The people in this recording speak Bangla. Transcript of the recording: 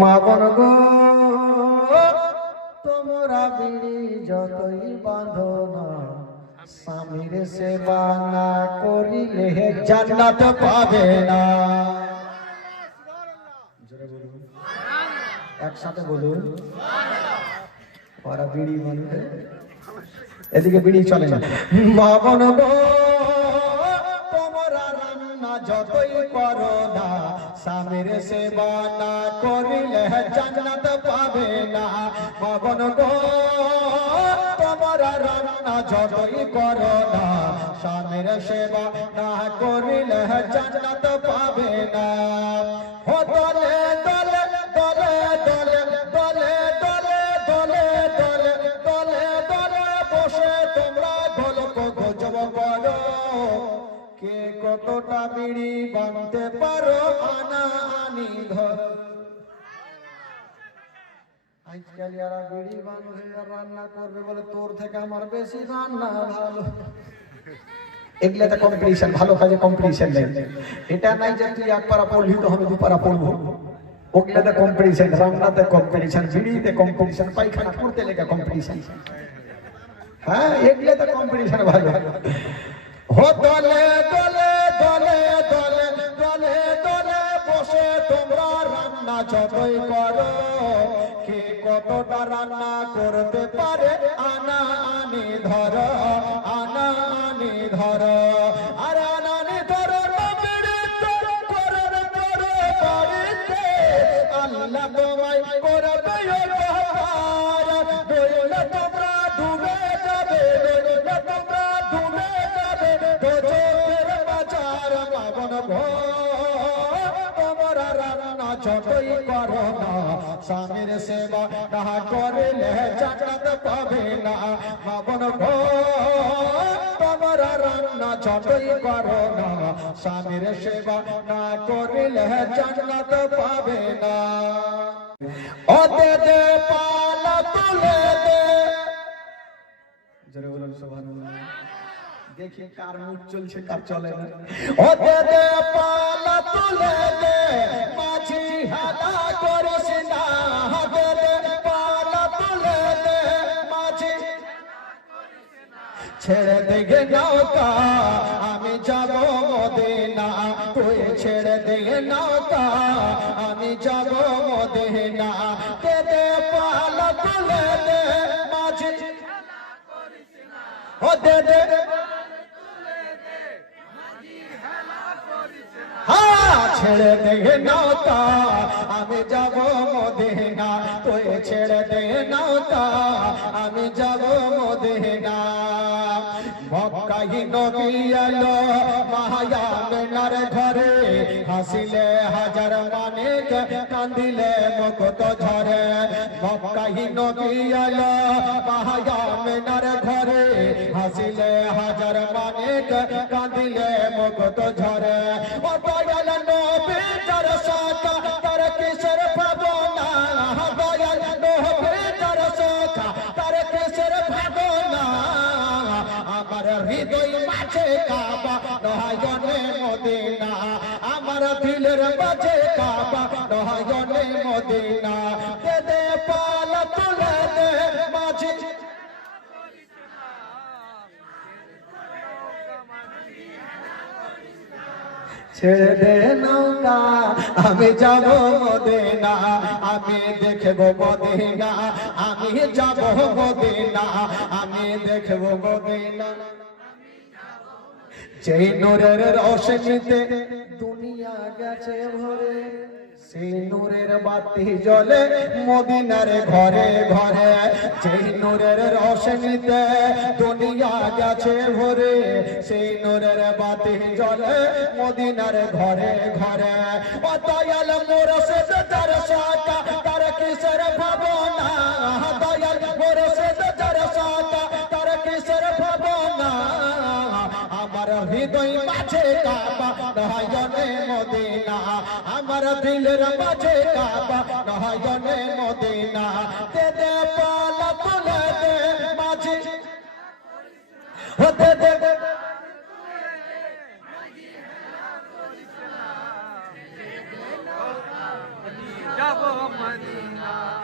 মা বোন গো তোমরা বিড়ি যতই বাঁধো না, স্বামীর সেবা না করিলে জান্নাত পাবে না। একসাথে বলুন, ওরা বিড়ি বাঁধে, এদিকে বিড়ি চলে না। মা বোন গো তোমরা রান্না যতই করো না, স্বামীর সেবা না করিলে জান্নাত পাবে না। মা বোন গো তোমরা রান্না যতই করো না, স্বামীর সেবা না করিলে জান্নাত পাবে না। ও দলে দলে দলে দলে দলে দলে দলে দলে দলে দলে বসে তোমরা গল্প গুজব করো, কে কতটা বিড়ি বাঁধতে পারো আনা আনি ধর। আজকাল যারা বিড়ি বাঁধবে আর রান্না করবে বলে তোর থেকে আমার বেশি রান্না ভালো। এগুলাতে কম্পিটিশন, ভালো কাজে কম্পিটিশন নেই। এটা নাই যে তুই এক পারা পড়লি তো আমি দু পারা পড়বো। ওগুলাতে কম্পিটিশন, রান্নাতে কম্পিটিশন, বিড়িতে কম্পিটিশন, পায়খানা করতে লেগে কম্পিটিশন। হ্যাঁ, এগুলাতে কম্পিটিশন ভালো। হো দলে দলে দলে দলে দলে দলে বসে তোমরা রান্না যতই করো, কে কতটা রান্না করতে পারে আনা আনি ধর, আনা আনি ধর। আর আনা আনি ধর বাড়িতে আল্লাহ তোমায় করবে উপহার। নইলে তোমরা ডুবে যাবে, নইলে তোমরা ডুবে যাবে দোজখের বাজার। মা বোন গো তোমরা রান্না যতই করো না, স্বামীর সেবা না করিলে জান্নাত পাবে না। মা বোন গো তোমরা রান্না যতই করো না, স্বামীর সেবা না করিলে জান্নাত পাবে না। ও দে দে পালা তুলে দে, জোরে বলুন সুবহানাল্লাহ। দেখি কার মুখ চলছে কার চলে না। ও দে দে পালা তুলে দে, মাঝি হালা করিস না। দে দে পালা তুলে দে, মাঝি ছেড়ে দিগে নৌকা আমি যাব মদিনা। তুই ছেড়ে দিগে নৌকা আমি যাব মদিনা। দে দে পালা তুলে দে, মাঝি ও দে দে ছেড়ে দে নৌকা আমি যাব মদিনা। তুই ছেড়ে দে নৌকা আমি যাব মদিনা। মক্কায় নবী এলো মায়া মেনার ঘরে, হাসিলে হাজার মানিক কান্দিলে মুকুট ঝরে। মক্কায় নবী এলো মায়া মেনার ঘরে, হাসিলে হাজার মানিক কান্দিলে মুকুট ঝরে। ও দয়াল নবী তার সাকা তার কিসের ভাবনা, দয়াল নবী তার সাকা তার কিসের ভাবনা। আমার হৃদয় মাঝে কাবা নয়নে মদিনা, আমার দিলের মাঝে কাবা নয়নে মদিনা। দে দে পালা তুলে দে, মাঝি ছেড়ে দে নৌকা আমি যাব মদিনা। আমি দেখব মদিনা, আমি যাব মদিনা, আমি দেখব মদিনা। যেই নূরের রোশনীতে দুনিয়া গেছে ভরে, সেই নূরের বাতি জ্বলে মদিনার ঘরে ঘরে। যেই নূরের রোশনীতে দুনিয়া গেছে ভরে, সেই নূরের বাতি জ্বলে মদিনার ঘরে ঘরে। ও দয়াল মুর্শিদ তার সাকা তার কিসের ভাবনা, দয়াল মুর্শিদ তার সাকা তার কিসের ভাবনা। আমার হৃদয় মাঝে কাবা নয়নে মদিনা, আমার দিলের মাঝে কাবা নয়নে মদিনা। দে দে পালা তুলে দে, মাঝি দে দে গো মদিনা